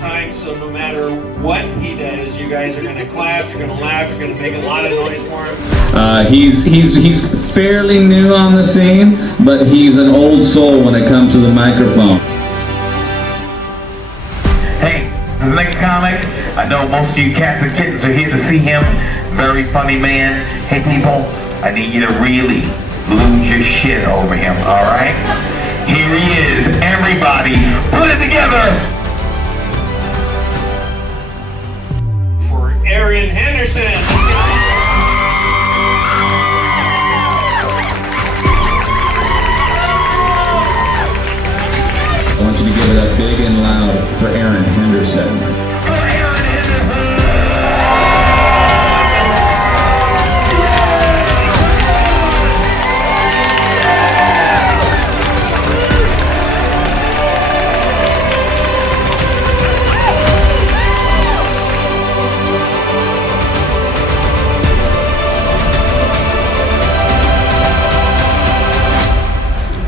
time, so no matter what he does, you guys are gonna clap, you're gonna laugh, you're gonna make a lot of noise for him. He's fairly new on the scene, but he's an old soul when it comes to the microphone. Hey, this next comic, I know most of you cats and kittens are here to see him. Very funny man. Hey people, I need you to really lose your shit over him, alright? Here he is. Everybody, put it together! For Aaron Henderson. I want you to give it up big and loud for Aaron Henderson.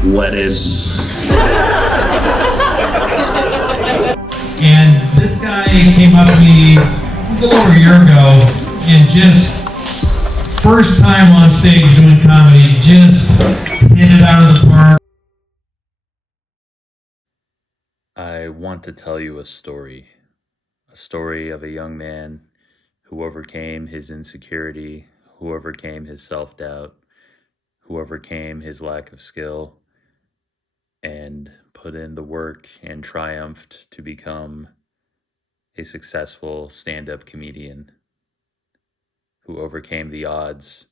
Lettuce. And this guy came up to me a little over a year ago and just first time on stage doing comedy, just hit it out of the park. I want to tell you a story of a young man who overcame his insecurity, who overcame his self-doubt, who overcame his lack of skill, and put in the work and triumphed to become a successful stand-up comedian, who overcame the odds,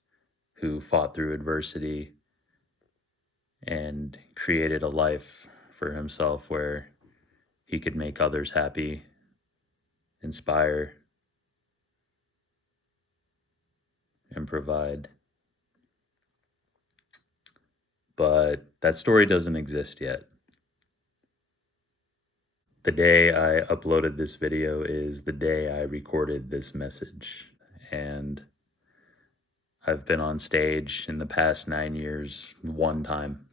who fought through adversity, and created a life for himself where he could make others happy, inspire, and provide. But that story doesn't exist yet. The day I uploaded this video is the day I recorded this message. And I've been on stage in the past 9 years one time.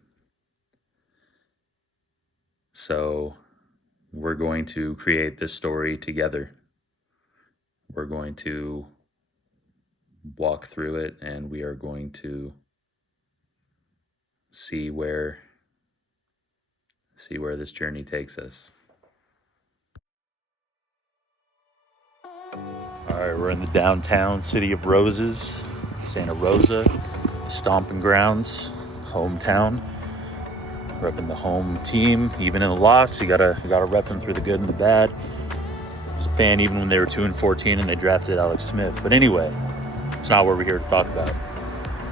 So we're going to create this story together. We're going to walk through it, and we are going to see where this journey takes us. All right, we're in the downtown city of Roses, Santa Rosa, stomping grounds, hometown. Repping the home team, even in the loss, you gotta rep them through the good and the bad. I was a fan even when they were 2-14 and they drafted Alex Smith. But anyway, it's not what we're here to talk about.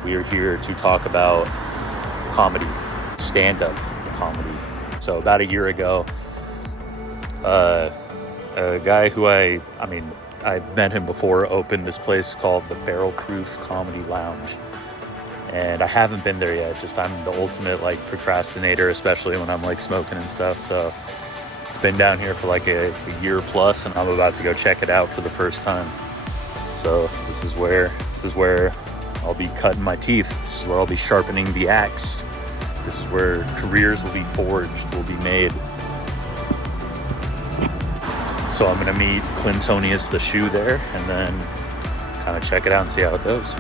We are here to talk about comedy, stand-up comedy. So about a year ago, a guy who I've met him before, opened this place called the Barrel Proof Comedy Lounge. And I haven't been there yet. Just I'm the ultimate procrastinator, especially when I'm smoking and stuff. So it's been down here for a year plus, and I'm about to go check it out for the first time. So this is where I'll be cutting my teeth. This is where I'll be sharpening the axe. This is where careers will be forged, will be made. So I'm gonna meet Clintonius the Shoe there, and then kind of check it out and see how it goes.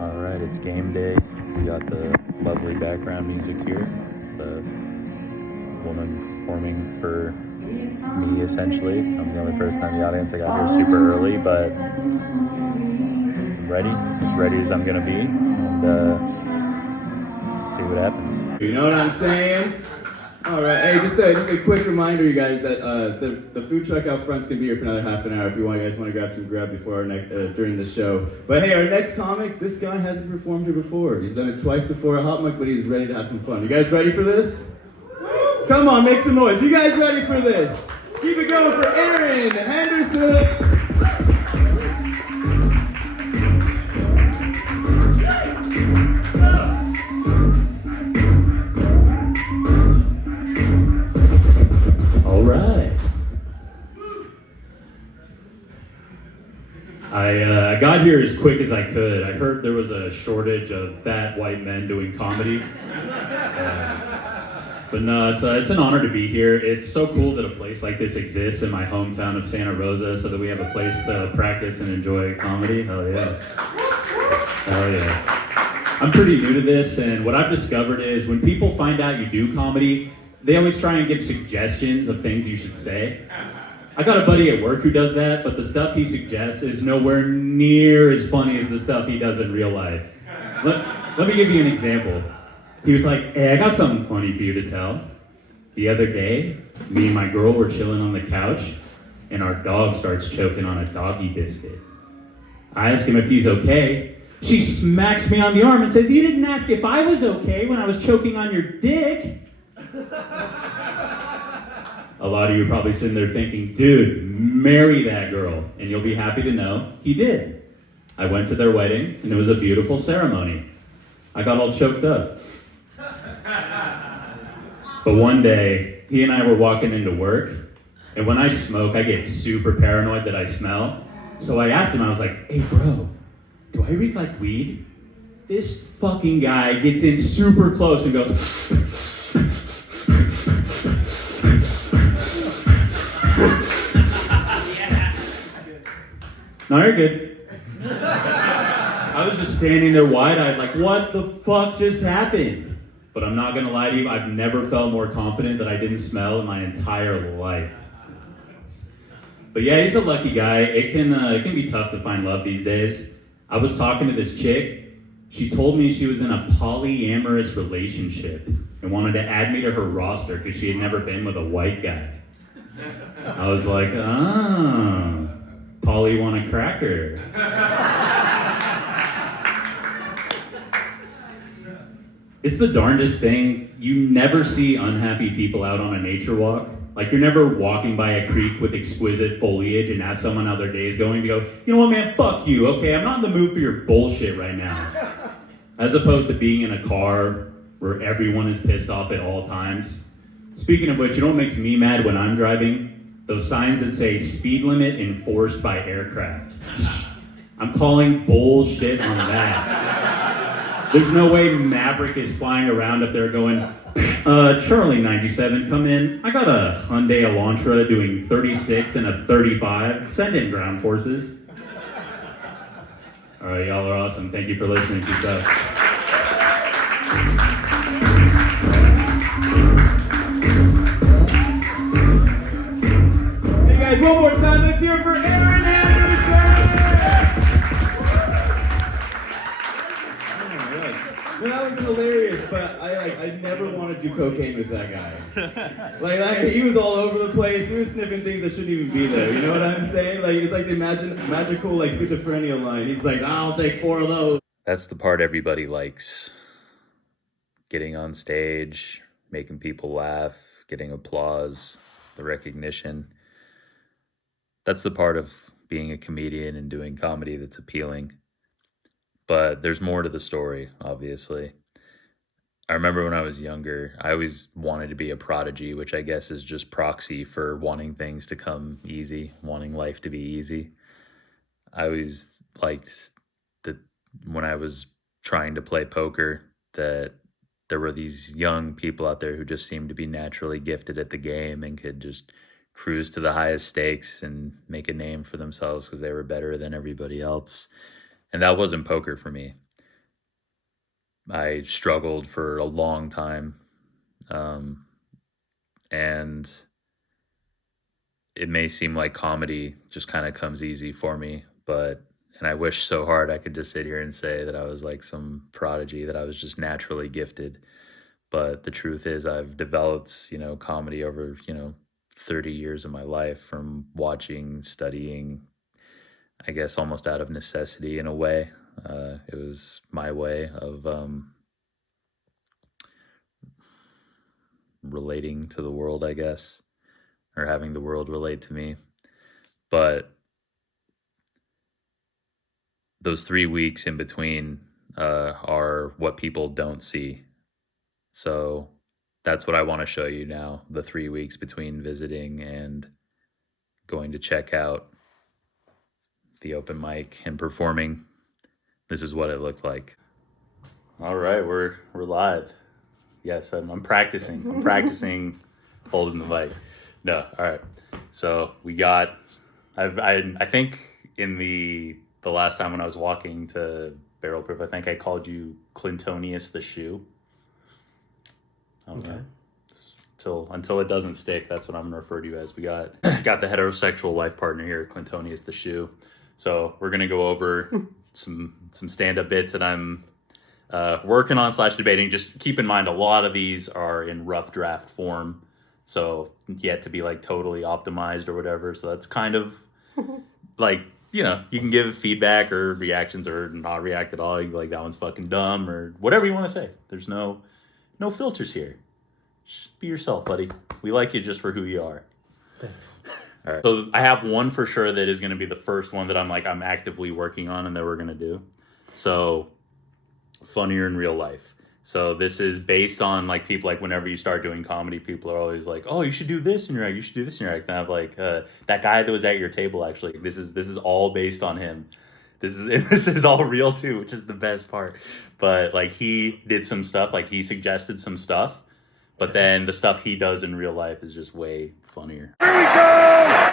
All right, it's game day. We got the lovely background music here. It's a woman performing for me, essentially. I'm the only person in the audience. I got here super early, but I'm ready, as ready as I'm gonna be, and see what happens. You know what I'm saying? All right, hey, just a quick reminder, you guys, that the food truck out front's gonna be here for another half an hour if you guys want to grab some grub before during the show. But hey, our next comic, this guy hasn't performed here before. He's done it twice before at Hot Mic, but he's ready to have some fun. You guys ready for this? Come on, make some noise. You guys ready for this? Keep it going for Aaron Henderson. I got here as quick as I could. I heard there was a shortage of fat white men doing comedy. But no, it's an honor to be here. It's so cool that a place like this exists in my hometown of Santa Rosa so that we have a place to practice and enjoy comedy. Hell yeah. Hell yeah. I'm pretty new to this, and what I've discovered is when people find out you do comedy, they always try and give suggestions of things you should say. I got a buddy at work who does that, but the stuff he suggests is nowhere near as funny as the stuff he does in real life. Let me give you an example. He was like, hey, I got something funny for you to tell. The other day, me and my girl were chilling on the couch, and our dog starts choking on a doggy biscuit. I ask him if he's okay. She smacks me on the arm and says, you didn't ask if I was okay when I was choking on your dick. A lot of you are probably sitting there thinking, dude, marry that girl. And you'll be happy to know he did. I went to their wedding, and it was a beautiful ceremony. I got all choked up. But one day, he and I were walking into work, and when I smoke, I get super paranoid that I smell. So I asked him, I was like, hey bro, do I reek like weed? This fucking guy gets in super close and goes, no, you're good. I was just standing there wide-eyed like, what the fuck just happened? But I'm not gonna lie to you, I've never felt more confident that I didn't smell in my entire life. But yeah, he's a lucky guy. It can be tough to find love these days. I was talking to this chick. She told me she was in a polyamorous relationship and wanted to add me to her roster because she had never been with a white guy. I was like, Polly want a cracker. It's the darndest thing. You never see unhappy people out on a nature walk. Like, you're never walking by a creek with exquisite foliage and ask someone how their day is going to go, you know what, man, fuck you, okay? I'm not in the mood for your bullshit right now. As opposed to being in a car where everyone is pissed off at all times. Speaking of which, you know what makes me mad when I'm driving? Those signs that say speed limit enforced by aircraft. I'm calling bullshit on that. There's no way Maverick is flying around up there going, Charlie 97, come in. I got a Hyundai Elantra doing 36 and a 35. Send in ground forces. All right, y'all are awesome. Thank you for listening. Peace out. Hey guys, one more time, let's hear it for Aaron Anderson! Well, that was hilarious, but I never want to do cocaine with that guy. Like he was all over the place. He was sniffing things that shouldn't even be there. You know what I'm saying? Like it's like the magical like schizophrenia line. He's like, I'll take 4 of those. That's the part everybody likes. Getting on stage, making people laugh, getting applause, the recognition. That's the part of being a comedian and doing comedy that's appealing. But there's more to the story, obviously. I remember when I was younger, I always wanted to be a prodigy, which I guess is just proxy for wanting things to come easy, wanting life to be easy. I always liked that when I was trying to play poker, that there were these young people out there who just seemed to be naturally gifted at the game and could just cruise to the highest stakes and make a name for themselves because they were better than everybody else. And that wasn't poker for me. I struggled for a long time. And it may seem like comedy just kind of comes easy for me, and I wish so hard I could just sit here and say that I was like some prodigy, that I was just naturally gifted. But the truth is I've developed, comedy over, 30 years of my life from watching, studying, I guess almost out of necessity in a way. It was my way of relating to the world, I guess, or having the world relate to me. But those 3 weeks in between are what people don't see. So that's what I want to show you now, the 3 weeks between visiting and going to check out the open mic and performing. This is what it looked like. All right, we're live. Yes, I'm practicing. I'm practicing holding the mic. No, all right. So we got. I think in the last time when I was walking to Barrel Proof, I think I called you Clintonius the Shoe. I don't know. Until it doesn't stick, that's what I'm gonna refer to you as. We got the heterosexual life partner here, Clintonius the Shoe. So we're gonna go over some stand-up bits that I'm working on / debating. Just keep in mind, a lot of these are in rough draft form, so yet to be like totally optimized or whatever. So that's kind of like, you can give feedback or reactions or not react at all. You can be like, that one's fucking dumb or whatever you want to say. There's no filters here. Just be yourself, buddy. We like you just for who you are. Thanks. All right. So I have one for sure that is going to be the first one that I'm actively working on and that we're going to do. So funnier in real life. So this is based on people whenever you start doing comedy, people are always like, oh, you should do this in your act. You should do this in your act. And I have that guy that was at your table, actually, this is all based on him. This is all real too, which is the best part. But he did some stuff, he suggested some stuff. But then the stuff he does in real life is just way funnier. Here we go!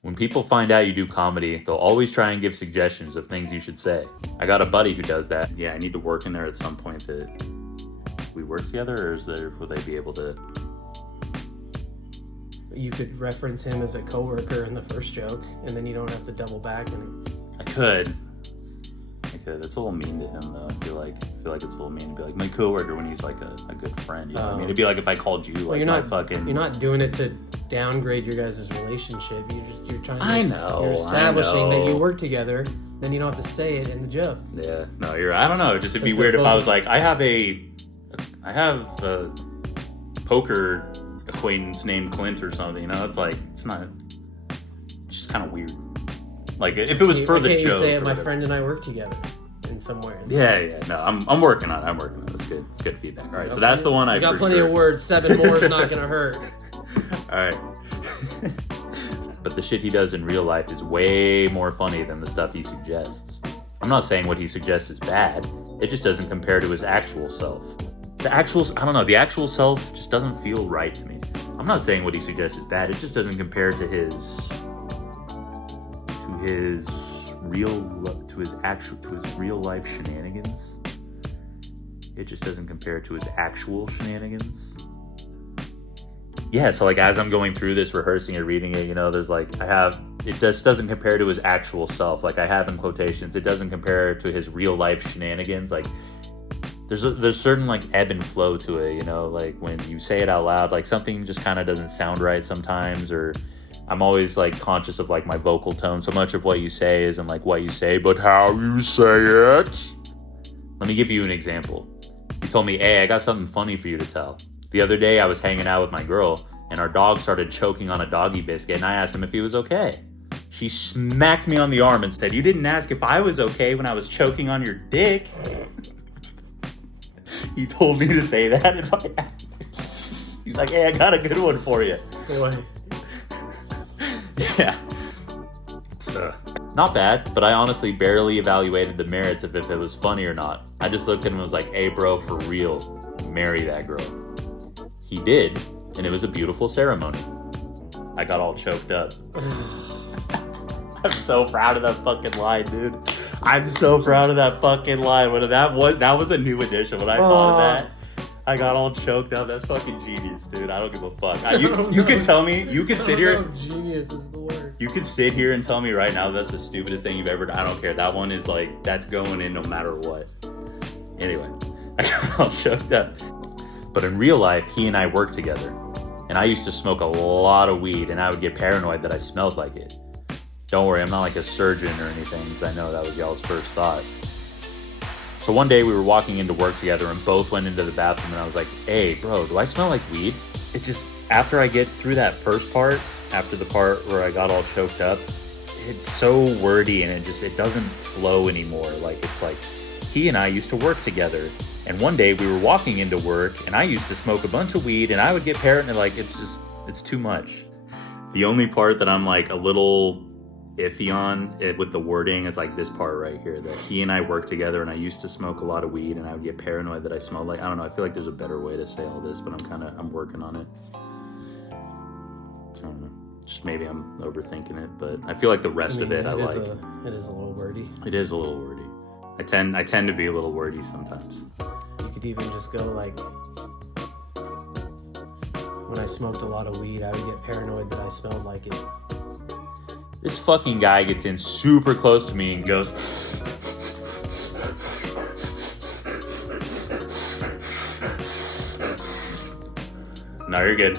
When people find out you do comedy, they'll always try and give suggestions of things you should say. I got a buddy who does that. Yeah, I need to work in there at some point. We work together, or will they be able to? You could reference him as a coworker in the first joke, and then you don't have to double back. I could. That's a little mean to him, though. I feel like it's a little mean to be like my coworker when he's a good friend. You know what I mean? It'd be like if I called you you're not doing it to downgrade your guys' relationship. You're trying to. I know. You're establishing that you work together. Then you don't have to say it in the joke. Yeah. No, I don't know. It'd be weird if I was like, I have a poker acquaintance named Clint or something. It's not. It's just kind of weird. If it was for the joke. You say it, my friend and I work together in somewhere. Yeah. No, I'm working on it. It's good. It's good feedback. All right, so that's the one I got plenty of words. 7 more is not gonna hurt. All right. But the shit he does in real life is way more funny than the stuff he suggests. I'm not saying what he suggests is bad. It just doesn't compare to his actual self. The actual self just doesn't feel right to me. I'm not saying what he suggests is bad. It just doesn't compare to his real life shenanigans. It just doesn't compare to his actual shenanigans. Yeah, so as I'm going through this, rehearsing and reading it, there's it just doesn't compare to his actual self. I have in quotations, it doesn't compare to his real life shenanigans. There's certain ebb and flow to it, when you say it out loud, something just kind of doesn't sound right sometimes, or I'm always conscious of my vocal tone. So much of what you say isn't what you say, but how you say it. Let me give you an example. You told me, hey, I got something funny for you to tell. The other day I was hanging out with my girl and our dog started choking on a doggy biscuit and I asked him if he was okay. She smacked me on the arm and said, you didn't ask if I was okay when I was choking on your dick. You told me to say that in my act. He's like, hey, I got a good one for you. Boy. Yeah. Not bad, but I honestly barely evaluated the merits of if it was funny or not. I just looked at him and was like, hey bro, for real, marry that girl. He did, and it was a beautiful ceremony. I got all choked up. I'm so proud of that fucking line, dude. I'm so proud of that fucking line. That was a new addition. When I thought of that, I got all choked up. That's fucking genius, dude. I don't give a fuck. You can tell me. You can sit here. Genius is the word. You can sit here and tell me right now that's the stupidest thing you've ever done. I don't care. That one is that's going in no matter what. Anyway, I got all choked up. But in real life, he and I worked together. And I used to smoke a lot of weed, and I would get paranoid that I smelled like it. Don't worry, I'm not like a surgeon or anything, because I know that was y'all's first thought. So one day we were walking into work together and both went into the bathroom and I was like, hey bro, do I smell like weed? It just, after I get through that first part, after the part where I got all choked up, it's so wordy and it doesn't flow anymore. He and I used to work together. And one day we were walking into work and I used to smoke a bunch of weed and I would get paranoid, it's too much. The only part that I'm a little iffy on it with the wording is like this part right here, that he and I work together and I used to smoke a lot of weed and I would get paranoid that I smelled like, I don't know, I feel like there's a better way to say all this, but I'm working on it. I don't know, just maybe I'm overthinking it, but I feel like the rest of it I like. It is a little wordy. It is a little wordy. I tend to be a little wordy sometimes. You could even just go like, when I smoked a lot of weed, I would get paranoid that I smelled like it. This fucking guy gets in super close to me and goes, no, you're good.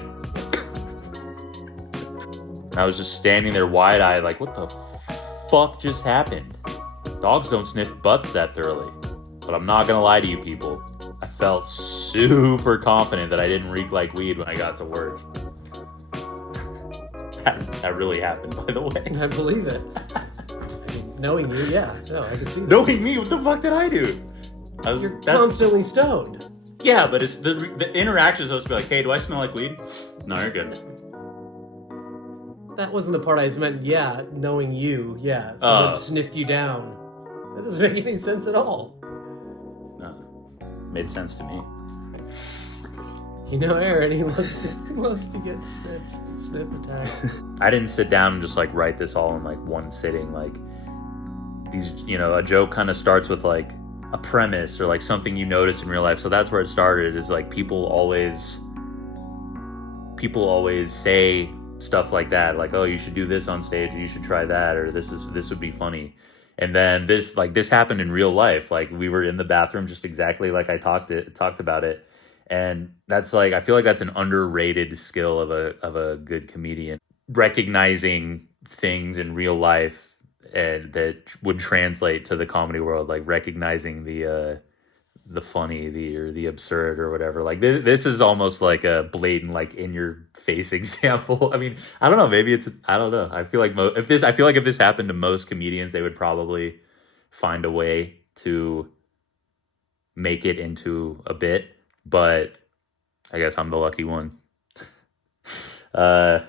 I was just standing there wide-eyed like, what the fuck just happened? Dogs don't sniff butts that thoroughly. But I'm not gonna lie to you people. I felt super confident that I didn't reek like weed when I got to work. That really happened, by the way. I believe it. Knowing you, yeah. No, I can see that. Knowing me, what the fuck did I do? You're constantly stoned. Yeah, but it's the interaction is supposed to be like, hey, do I smell like weed? No, you're good. That wasn't the part I meant. Yeah, knowing you, yeah. Someone sniffed you down. That doesn't make any sense at all. No, made sense to me. You know, Aaron, he loves to get sniff attacked. I didn't sit down and just like write this all in like one sitting. Like these, you know, a joke kind of starts with like a premise or like something you notice in real life. So that's where it started, is like people always say stuff like that, like, oh, you should do this on stage, or you should try that, or this would be funny. And then this happened in real life. Like we were in the bathroom just exactly like I talked about it. And that's like, I feel like that's an underrated skill of a good comedian, recognizing things in real life and that would translate to the comedy world, like recognizing the funny, the absurd or whatever. Like this is almost like a blatant, like in your face example. I mean, I don't know, maybe I don't know. I feel like if this happened to most comedians, they would probably find a way to make it into a bit. But I guess I'm the lucky one. So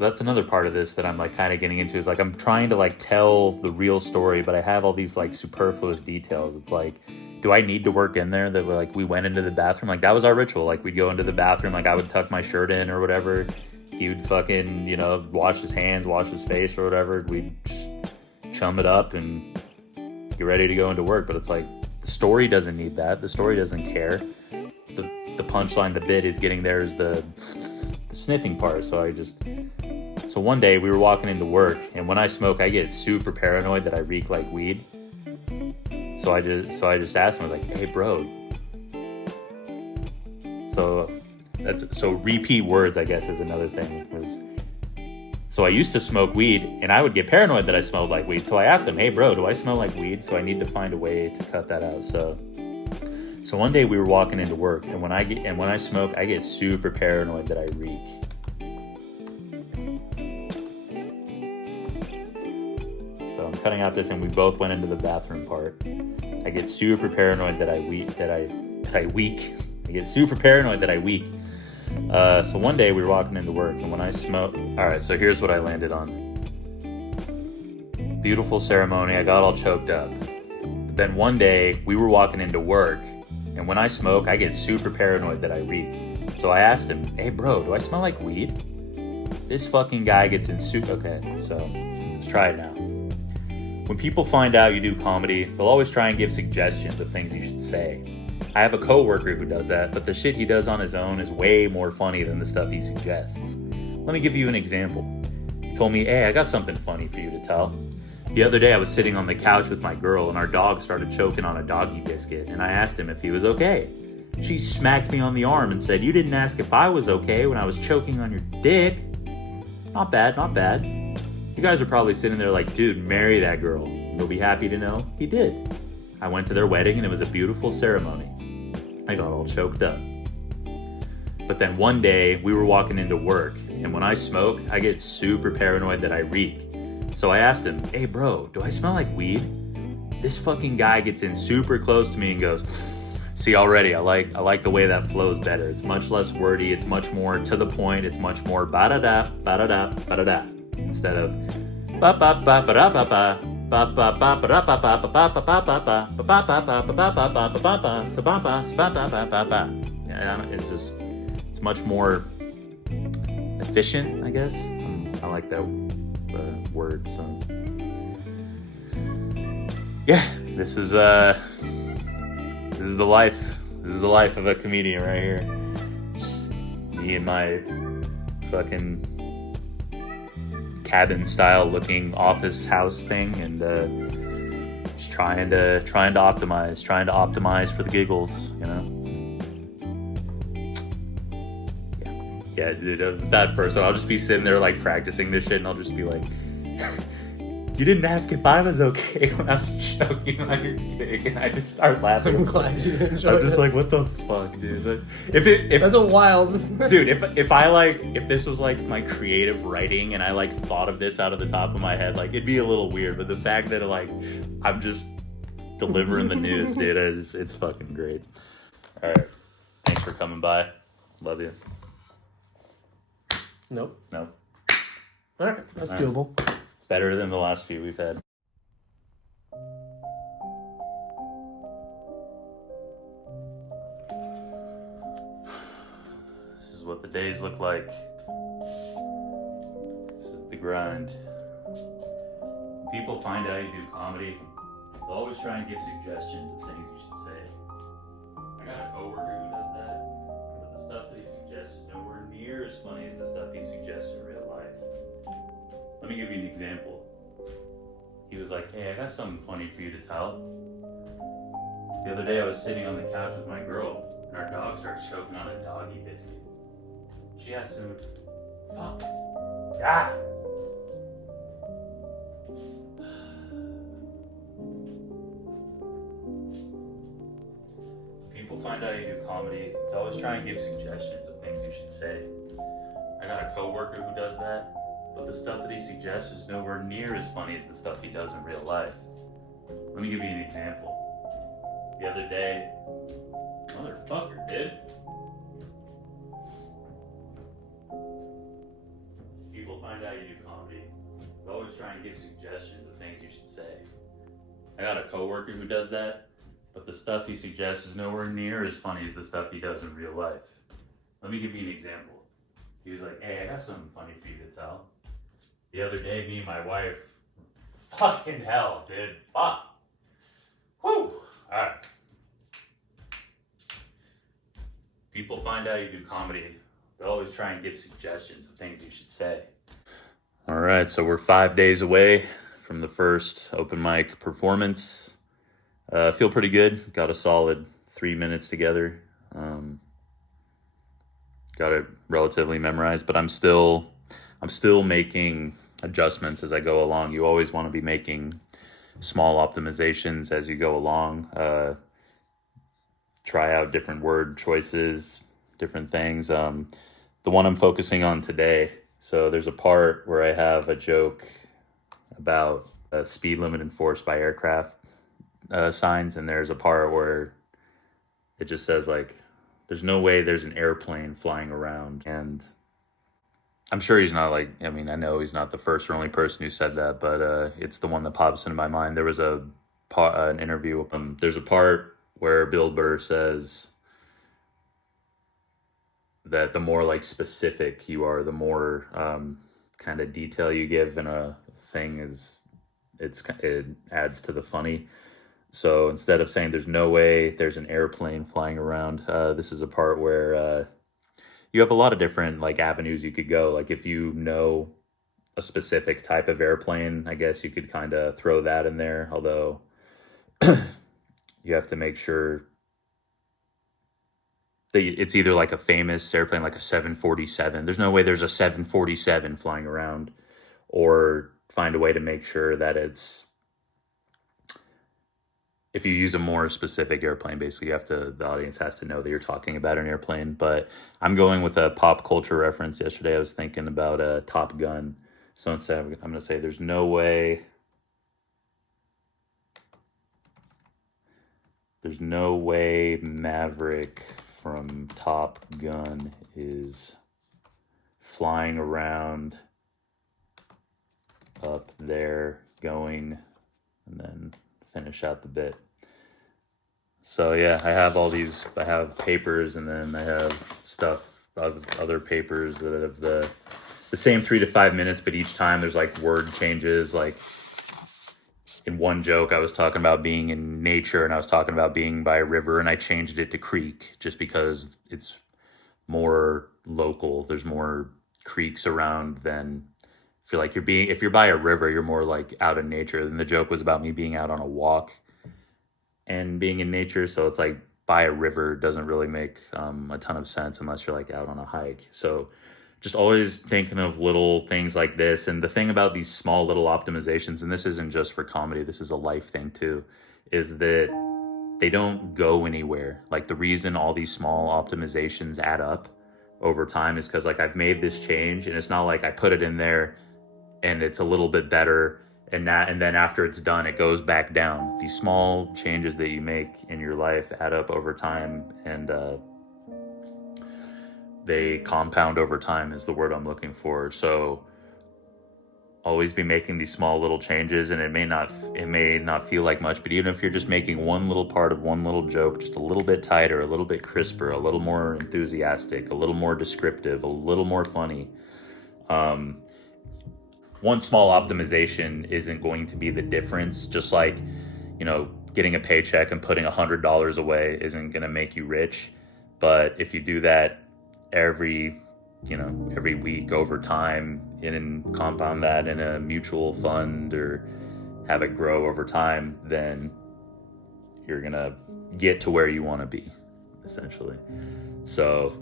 that's another part of this that I'm like kind of getting into, is like I'm trying to like tell the real story, but I have all these like superfluous details. It's like, do I need to work in there that like we went into the bathroom? Like that was our ritual. Like we'd go into the bathroom, like I would tuck my shirt in or whatever. He would fucking, you know, wash his hands, wash his face or whatever. We'd just chum it up and get ready to go into work. But it's like, the story doesn't need that. The story doesn't care. The punchline, the bit is getting there is the sniffing part. So one day we were walking into work, and when I smoke, I get super paranoid that I reek like weed. So I just asked him, I was like, hey bro. So repeat words, I guess, is another thing. So I used to smoke weed, and I would get paranoid that I smelled like weed. So I asked him, hey bro, do I smell like weed? So I need to find a way to cut that out. So one day we were walking into work, and when I smoke, I get super paranoid that I reek. So I'm cutting out this, and we both went into the bathroom part. I get super paranoid that I weak. I get super paranoid that I weak. So one day we were walking into work, and when I smoke, all right, so here's what I landed on. Beautiful ceremony. I got all choked up. But then one day we were walking into work, and when I smoke, I get super paranoid that I reek. So I asked him, hey bro, do I smell like weed? This fucking guy gets in okay, so let's try it now. When people find out you do comedy, they'll always try and give suggestions of things you should say. I have a coworker who does that, but the shit he does on his own is way more funny than the stuff he suggests. Let me give you an example. He told me, hey, I got something funny for you to tell. The other day I was sitting on the couch with my girl, and our dog started choking on a doggy biscuit, and I asked him if he was okay. She smacked me on the arm and said, you didn't ask if I was okay when I was choking on your dick. Not bad, not bad. You guys are probably sitting there like, dude, marry that girl. You'll be happy to know he did. I went to their wedding, and it was a beautiful ceremony. I got all choked up. But then one day we were walking into work, and when I smoke, I get super paranoid that I reek. So I asked him, hey bro, do I smell like weed? This fucking guy gets in super close to me and goes, see, already I like the way that flows better. It's much less wordy, it's much more to the point, it's much more ba-da-da, ba-da-da, ba-da-da. Instead of Yeah, it's much more efficient, I guess. I like that word. So yeah, this is the life. This is the life of a comedian right here. Just me and my fucking cabin style looking office house thing, and just trying to optimize for the giggles, you know. Yeah, that first one, I'll just be sitting there like practicing this shit, and I'll just be like, you didn't ask if I was okay when I was choking on your dick, and I just start laughing. I'm glad you enjoyed it. I'm just like, what the fuck, dude? If That's a wild dude, if this was like my creative writing and I like thought of this out of the top of my head, like it'd be a little weird. But the fact that like I'm just delivering the news, dude, it's fucking great. All right, thanks for coming by. Love you. Nope. No, All right, that's All right. doable. it's better than the last few we've had. This is what the days look like. This is the grind. When people find out you do comedy, they'll always try and give suggestions of things you should say. I got a coworker who does that, but the stuff that he suggests is nowhere near as funny as the stuff he suggests in real life. Let me give you an example. He was like, hey, I got something funny for you to tell. The other day I was sitting on the couch with my girl, and our dog started choking on a doggy biscuit. She asked him, fuck. Ah! People find out you do comedy, they always try and give suggestions of things you should say. I got a coworker who does that, but the stuff that he suggests is nowhere near as funny as the stuff he does in real life. Let me give you an example. The other day, motherfucker, dude. People find out you do comedy, they always try and give suggestions of things you should say. I got a coworker who does that, but the stuff he suggests is nowhere near as funny as the stuff he does in real life. Let me give you an example. He was like, hey, I got something funny for you to tell. The other day, me and my wife, fucking hell, dude, fuck. Whew, alright. People find out you do comedy, they always try and give suggestions of things you should say. Alright, so we're 5 days away from the first open mic performance. Feel pretty good. Got a solid 3 minutes together. Got it relatively memorized, but I'm still making adjustments as I go along. You always want to be making small optimizations as you go along. Try out different word choices, different things. The one I'm focusing on today. So there's a part where I have a joke about speed limit enforced by aircraft signs, and there's a part where it just says like, there's no way there's an airplane flying around. And I'm sure he's not like, I mean, I know he's not the first or only person who said that, but it's the one that pops into my mind. There was an interview with him. There's a part where Bill Burr says that the more like specific you are, the more kind of detail you give in a thing it adds to the funny. So instead of saying there's no way there's an airplane flying around, this is a part where you have a lot of different like avenues you could go. Like if you know a specific type of airplane, I guess you could kind of throw that in there. Although you have to make sure that it's either like a famous airplane, like a 747. There's no way there's a 747 flying around, or find a way to make sure that it's, if you use a more specific airplane, basically the audience has to know that you're talking about an airplane. But I'm going with a pop culture reference. Yesterday I was thinking about Top Gun. So instead I'm going to say there's no way Maverick from Top Gun is flying around up there going, and then finish out the bit. So yeah, I have papers, and then I have stuff, other papers that have the same 3 to 5 minutes, but each time there's like word changes. Like in one joke, I was talking about being in nature, and I was talking about being by a river, and I changed it to creek just because it's more local. There's more creeks around than, I feel like if you're by a river, you're more like out in nature. And the joke was about me being out on a walk and being in nature. So it's like by a river doesn't really make a ton of sense unless you're like out on a hike. So just always thinking of little things like this. And the thing about these small little optimizations, and this isn't just for comedy, this is a life thing too, is that they don't go anywhere. Like the reason all these small optimizations add up over time is because like I've made this change, and it's not like I put it in there and it's a little bit better and then after it's done it goes back down. These small changes that you make in your life add up over time, and they compound over time is the word I'm looking for. So always be making these small little changes, and it may not feel like much, but even if you're just making one little part of one little joke just a little bit tighter, a little bit crisper, a little more enthusiastic, a little more descriptive, a little more funny, one small optimization isn't going to be the difference. Just like, getting a paycheck and putting $100 away isn't going to make you rich. But if you do that every week over time and compound that in a mutual fund or have it grow over time, then you're going to get to where you want to be, essentially. So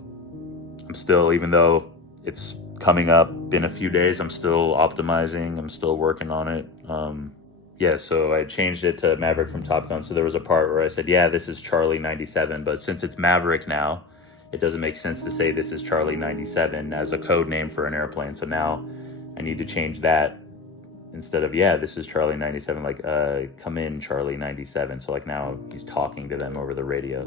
I'm still, even though it's coming up in a few days, I'm still optimizing, I'm still working on it. So I changed it to Maverick from Top Gun. So there was a part where I said, yeah, this is Charlie 97, but since it's Maverick now, it doesn't make sense to say this is Charlie 97 as a code name for an airplane. So now I need to change that instead of, yeah, this is Charlie 97, like, come in Charlie 97. So like now he's talking to them over the radio.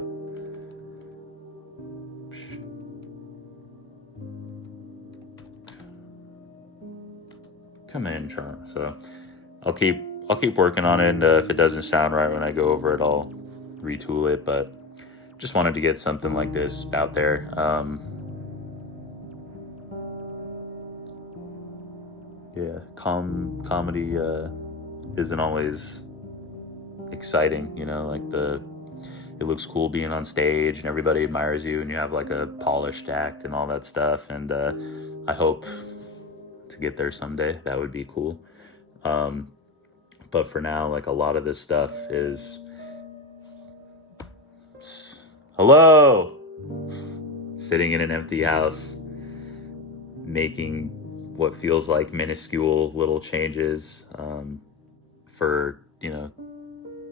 Come in, Charlie. So I'll keep working on it, and if it doesn't sound right when I go over it, I'll retool it. But just wanted to get something like this out there. Comedy isn't always exciting, like it looks cool being on stage and everybody admires you and you have like a polished act and all that stuff. And I hope to get there someday. That would be cool. But for now, like a lot of this stuff is, hello, sitting in an empty house, making what feels like minuscule little changes for,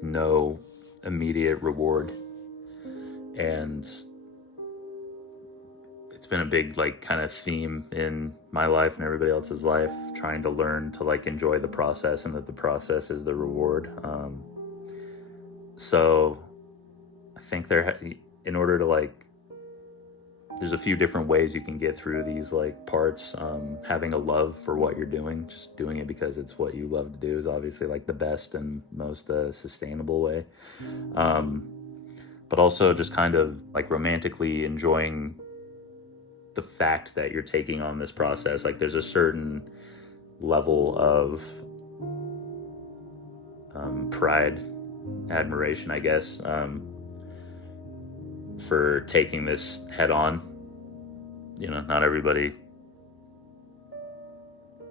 no immediate reward. And it's been a big kind of theme in my life and everybody else's life, trying to learn to enjoy the process, and that the process is the reward. So I think in order to there's a few different ways you can get through these parts. Having a love for what you're doing, just doing it because it's what you love to do, is obviously the best and most sustainable way. But also just kind of romantically enjoying the fact that you're taking on this process. There's a certain level of pride, admiration, I guess, for taking this head on. Not everybody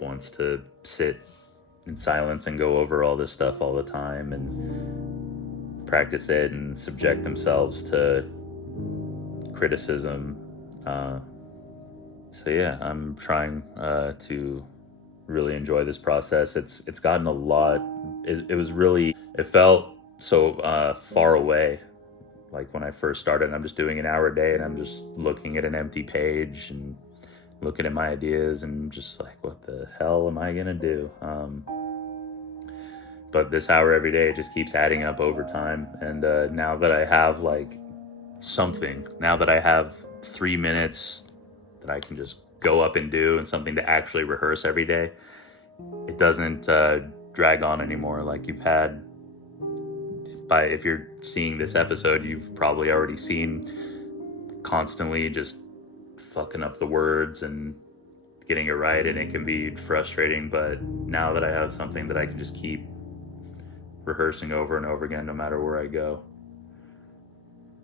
wants to sit in silence and go over all this stuff all the time and practice it and subject themselves to criticism. So yeah, I'm trying to really enjoy this process. It's gotten a lot. It felt so far away. When I first started, I'm just doing an hour a day and I'm just looking at an empty page and looking at my ideas and just what the hell am I gonna do? But this hour every day just keeps adding up over time. And now that I have something, now that I have 3 minutes that I can just go up and do, and something to actually rehearse every day, it doesn't drag on anymore. Like you've had, if you're seeing this episode, you've probably already seen constantly just fucking up the words and getting it right, and it can be frustrating. But now that I have something that I can just keep rehearsing over and over again, no matter where I go,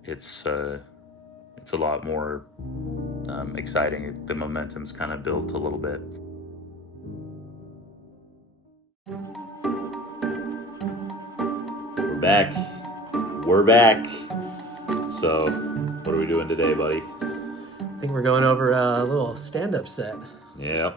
it's a lot more exciting. The momentum's kind of built a little bit. We're back. So, what are we doing today, buddy? I think we're going over a little stand-up set. Yeah.